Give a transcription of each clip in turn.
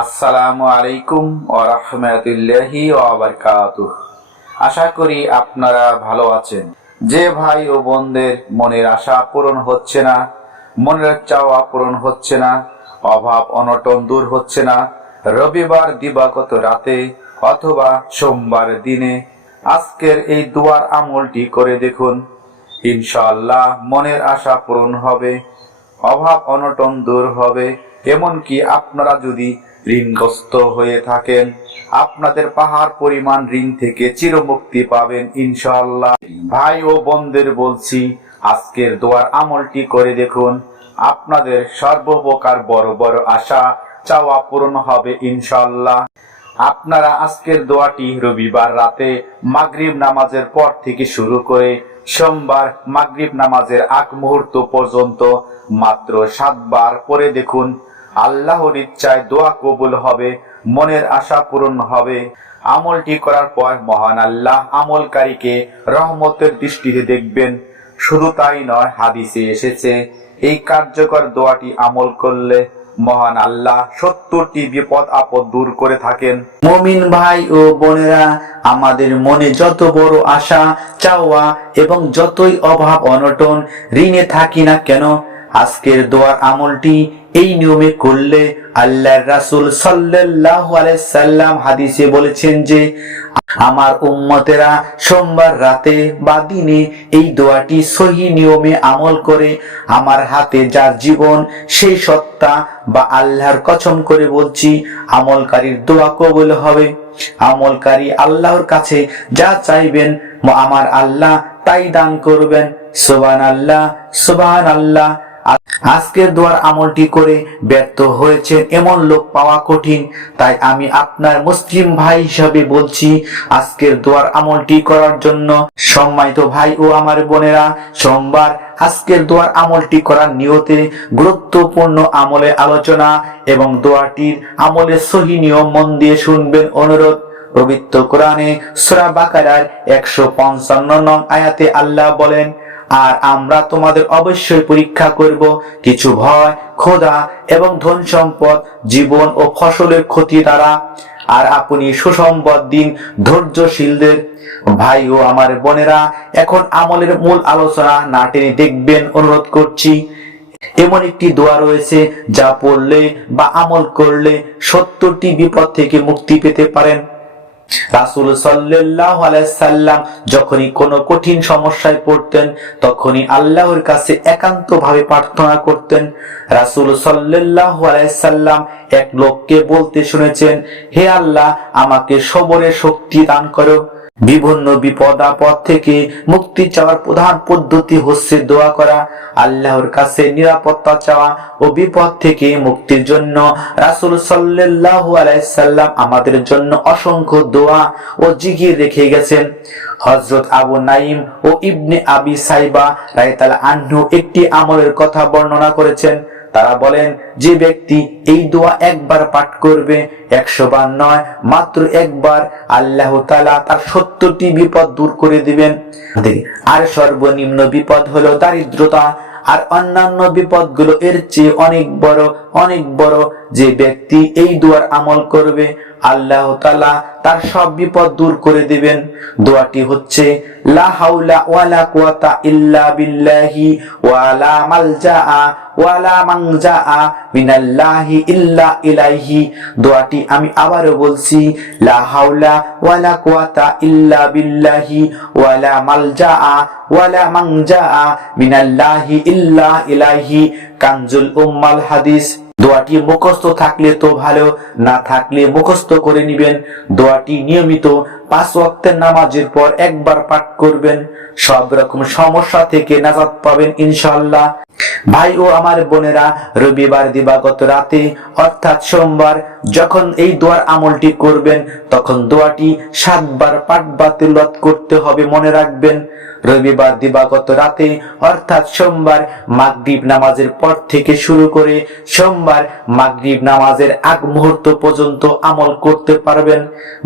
আসসালামু আলাইকুম ও রহমতুল্লাহি আশা করি আপনারা ভালো আছেন। যে ভাই ও বোনদের মনের আশা পূরণ হচ্ছে না, মনের চাওয়া পূরণ হচ্ছে না, অভাব অনটন দূর হচ্ছে না, রবিবার দিবাগত রাতে অথবা সোমবার দিনে আজকের এই দুয়ার আমলটি করে দেখুন। ইনশাআল্লাহ মনের আশা পূরণ হবে, অভাব অনটন দূর হবে। এমনকি আপনারা যদি ঋণগ্রস্ত হয়ে থাকেন, আপনাদের পাহাড় পরিমাণ ঋণ থেকে চিরমুক্তি পাবেন ইনশাআল্লাহ। ভাই ও বোনদের বলছি, আজকের দোয়ার আমলটি করে দেখুন। আপনাদের সর্বপ্রকার বড় বড় আশা, চাওয়া পূরণ হবে ইনশাআল্লাহ। আপনারা আজকের দোয়াটি রবিবার রাতে মাগরিব নামাজের পর থেকে শুরু করে সোমবার মাগরিব নামাজের আগ মুহূর্ত পর্যন্ত মাত্র সাতবার পরে দেখুন। আল্লাহর ইচ্ছায় দোয়া কবুল হবে, মনের আশা পূরণ হবে। আমলটি করার পর মহান আল্লাহ আমলকারীকে রহমতের দৃষ্টিতে দেখবেন। শুধু তাই নয়, হাদিসে এসেছে, এই কার্যকর দোয়াটি আমল করলে মহান আল্লাহ সত্তরটি বিপদ আপদ দূর করে থাকেন। মমিন ভাই ও বোনেরা, আমাদের মনে যত বড় আশা, চাওয়া এবং যতই অভাব অনটন, ঋণে থাকি না কেন আজকের দোয়ার আমলটি এই নিয়মে করলে আল্লাহর রাসূল সাল্লাল্লাহু আলাইহি সাল্লাম হাদিসে বলেছেন যে, আমার উম্মতেরা সোমবার রাতে বা দিনে এই দোয়াটি সহি নিয়মে আমল করে, আমার হাতে যার জীবন সেই সত্তা বা আল্লাহর কসম করে বলছি, আমলকারীর দোয়া কবুল হবে। আমলকারী আল্লাহর কাছে যা চাইবেন, আমার আল্লাহ তাই দান করবেন। সুবান আল্লাহ সুবান আল্লাহ আজকের দোয়ার আমলটি করে ব্যর্থ হয়েছে এমন লোক পাওয়া কঠিন। তাই আমি আপনার মুসলিম ভাই হিসাবে বলছি, আজকের দোয়ার আমলটি করার জন্য সম্মানিত ভাই ও আমার বোনেরা, সোমবার আজকের দোয়ার আমলটি করার নিয়তে গুরুত্বপূর্ণ আমলে আলোচনা এবং দোয়াটির আমলের সহি নিয়ম মন দিয়ে শুনবেন অনুরোধ। পবিত্র কোরআনে সূরা বাকারার একশো পঞ্চান্ন নং আয়াতে আল্লাহ বলেন আর আমরা তোমাদের অবশ্যই পরীক্ষা করব কিছু ভয়, ক্ষোধা এবং ধন সম্পদ, জীবন ও ফসলের ক্ষতি দ্বারা। আর আপনি সুসম্পদ দিন ধৈর্যশীলদের। ভাই ও আমার বোনেরা, এখন আমলের মূল আলোচনা না টেনে দেখবেন, অনুরোধ করছি। এমন একটি দোয়া রয়েছে, যা পড়লে বা আমল করলে সত্তরটি বিপদ থেকে মুক্তি পেতে পারেন। রাসুল সাল্লাহ সাল্লাম যখনই কোনো কঠিন সমস্যায় পড়তেন, তখনই আল্লাহর কাছে একান্ত ভাবে প্রার্থনা করতেন। রাসুল সাল্লাহ আলাইসাল্লাম এক লোককে বলতে শুনেছেন, হে আল্লাহ, আমাকে সবরে শক্তি দান করো। বিভিন্ন বিপদ আপদ থেকে মুক্তি চাওয়ার প্রধান পদ্ধতি হচ্ছে দোয়া করা, আল্লাহর কাছে নিরাপত্তা চাওয়া ও বিপদ থেকে মুক্তির জন্য। রাসুল সাল্লাহ আলাইসাল্লাম আমাদের জন্য অসংখ্য দোয়া ও জিগির রেখে গেছেন। হজরত আবু নাইম ও ইবনে আবি সাইবা রায়তাল আহ্ন একটি আমলের কথা বর্ণনা করেছেন। তারা বলেন, যে ব্যক্তি এই দোয়া একবার পাঠ করবে, একশো বার নয়, মাত্র একবার আল্লাহ তালা তার সত্যটি বিপদ দূর করে দিবেন। আর সর্বনিম্ন বিপদ হলো দারিদ্রতা, আর অন্যান্য বিপদগুলো এর চেয়ে অনেক বড় অনেক বড় যে ব্যক্তি এই দুয়ার আমল করবে, আল্লাহ তালা তার সব বিপদ দূর করে দিবেন। দোয়াটি হচ্ছে, লা হাউলা ওয়ালা কুয়াতা ইল্লা বিল্লাহি ওয়ালা ওয়ালা মিনাল্লাহি ইল্লা ইলাইহি। দোয়াটি আমি আবারও বলছি, লা হাউলা ওয়ালা কুয়াতা ইল্লা বিল্লাহি ওয়ালা মালজাআ ওয়ালা মানজাআ মিনাল্লাহি ইল্লা ইলাইহি। কানজুল উম্মাল হাদিস। দোয়াটি মুখস্থ থাকলে তো ভালো, না থাকলে মুখস্থ করে নিবেন। দোয়াটি নিয়মিত পাঁচ ওয়াক্তের নামাজের পর একবার পাঠ করবেন। সব রকম সমস্যা থেকে নাজাত পাবেন ইনশাল্লাহ ভাই ও আমার বোনেরা, রবিবার দিবাগত রাতে, অর্থাৎ সোমবার, যখন এই দোয়ার আমলটি করবেন, তখন দোয়াটি সাতবার পাঠ বাতিলত করতে হবে, মনে রাখবেন। রবিবার দিবাগত রাতে, অর্থাৎ সোমবার, মাগরিব নামাজের পর থেকে শুরু করে সোমবার, মাগরিব নামাজের আগ মুহূর্ত পর্যন্ত আমল করতে পারবেন।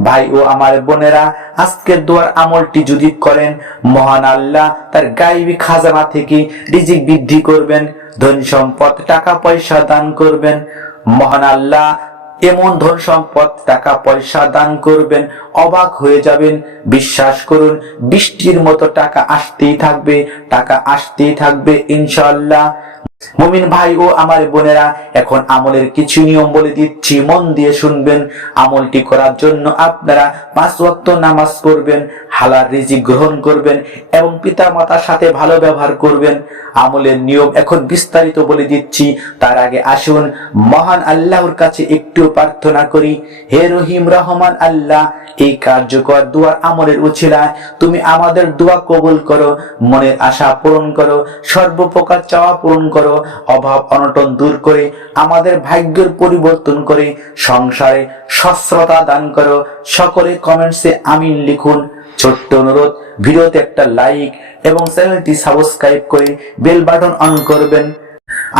ভাই ও আমার বোনেরা আজকের দোয়ার আমলটি যদি করেন, মহান আল্লাহ তার গাইবী খাজানা থেকে রিজিক বৃদ্ধি করবে। করবেন, ধন সম্পদ, টাকা পয়সা দান করবেন। মহান আল্লাহ, এমন ধন সম্পদ, টাকা পয়সা দান করবেন, অবাক হয়ে যাবেন। বিশ্বাস করুন, বৃষ্টির মতো টাকা আসতেই থাকবে, টাকা আসতেই থাকবে, ইনশাআল্লাহ। মুমিন ভাই ও আমার বোনেরা, এখন আমলের কিছু নিয়ম বলে দিচ্ছি। মন দিয়ে শুনবেন, আমলটি করার জন্য আপনারা পাঁচ ওয়াক্ত নামাজ পড়বেন, হালাল রিজিক গ্রহণ করবেন এবং পিতা মাতার সাথে ভালো ব্যবহার করবেন। আমলের নিয়ম এখন বিস্তারিত বলে দিচ্ছি। তার আগে আসুন, মহান আল্লাহর কাছে একটু প্রার্থনা করি। হে রহিম রহমান আল্লাহ, এই কার্যকর দুয়ার আমলের উছিলায় তুমি আমাদের দোয়া কবুল করো, মনের আশা পূরণ করো, সর্বপ্রকার চাওয়া পূরণ করো। অভাব অনটন দূর করে, আমাদের ভাগ্যের পরিবর্তন করে, সংসারে সস্রতা দান করো। সকলে কমেন্টসে আমিন লিখুন। ছোট্ট অনুরোধ, ভিডিওতে একটা লাইক এবং চ্যানেলটি সাবস্ক্রাইব করে বেল বাটন অন করবেন।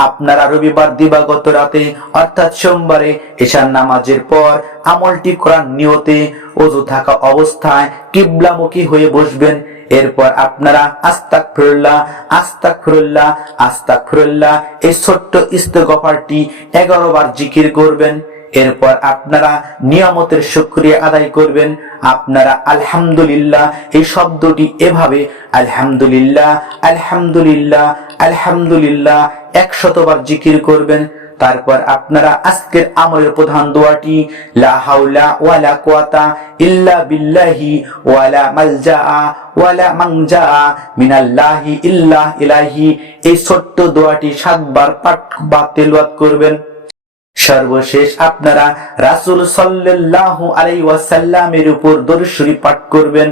আপনারা রবিবার দিবাগত রাতে, অর্থাৎ সোমবারে, এশার নামাজের পর আমলটি করার নিয়তে অজু থাকা অবস্থায় কিবলামুখী হয়ে বসবেন। এরপর আপনারা আস্তাক ফিরুল্লাহ আস্তাক ফিরুল্লাহ আস্তাক ফিরুল্লাহ এই ছোট্ট ইস্তগফারটি এগারো বার জিকির করবেন। এরপর আপনারা নিয়ামতের শুক্রিয়া আদায় করবেন। আপনারা আলহামদুলিল্লাহ, এই শব্দটি এভাবে, আলহামদুলিল্লাহ আলহামদুলিল্লাহ আলহামদুলিল্লাহ একশতবার জিকির করবেন। তারপর আপনারা আজকের আমলের প্রধান দোয়াটি, লা হাওলা ওয়ালা কুওয়াতা ইল্লা বিল্লাহি ওয়ালা মালজা ওয়ালা মানজা মিনাল্লাহি ইল্লা ইলাহি এই ছোট্ট দোয়াটি সাতবার পাঠ বা তেলাওয়াত করবেন। সর্বশেষ আপনারা রাসূল সাল্লাল্লাহু আলাইহি ওয়াসাল্লামের উপর দরুদ শরীফ পাঠ করবেন।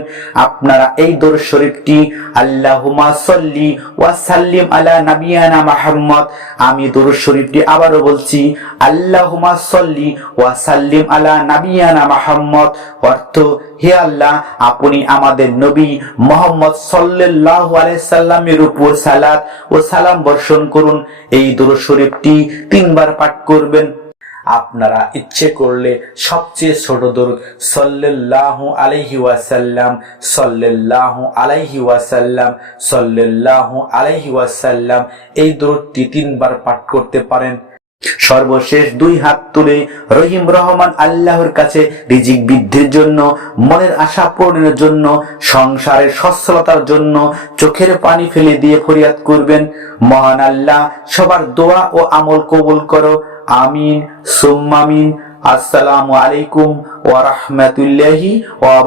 আপনারা এই দরুদ শরীফটি আল্লাহুম্মা সাল্লি ওয়া সাল্লিম আলা নাবিয়ানা মুহাম্মদ। আমি দরুদ শরীফটি আবারও বলছি, আল্লাহুম্মা সাল্লি ওয়া সাল্লিম আলা নাবিয়ানা মুহাম্মদ। অর্থ, হে আল্লাহ, আপনি আমাদের নবী মোহাম্মদ সাল্লাল্লাহু আলাইহি সাল্লামের উপর সালাত ও সালাম বর্ষণ করুন। এই দরুদ শরীফটি তিনবার পাঠ করবেন। আপনারা ইচ্ছে করলে সবচেয়ে ছোট দরুদ সাল্লাল্লাহু আলাইহি ওয়াসাল্লাম, সাল্লাল্লাহু আলাইহি ওয়াসাল্লাম, সাল্লাল্লাহু আলাইহি ওয়াসাল্লাম এই দরুদটি তিনবার পাঠ করতে পারেন। সর্বশেষ দুই হাত তুলে রহিম রহমান আল্লাহর কাছে রিজিক বৃদ্ধির জন্য, মনের আশা পূরণের জন্য, সংসারের সচ্ছলতার জন্য চোখের পানি ফেলে দিয়ে ফরিয়াদ করবেন। মহান আল্লাহ, সবার দোয়া ও আমল কবুল করো। আমিন সুম্মামিন আসসালামু আলাইকুম ওয়া রাহমাতুল্লাহি ওয়া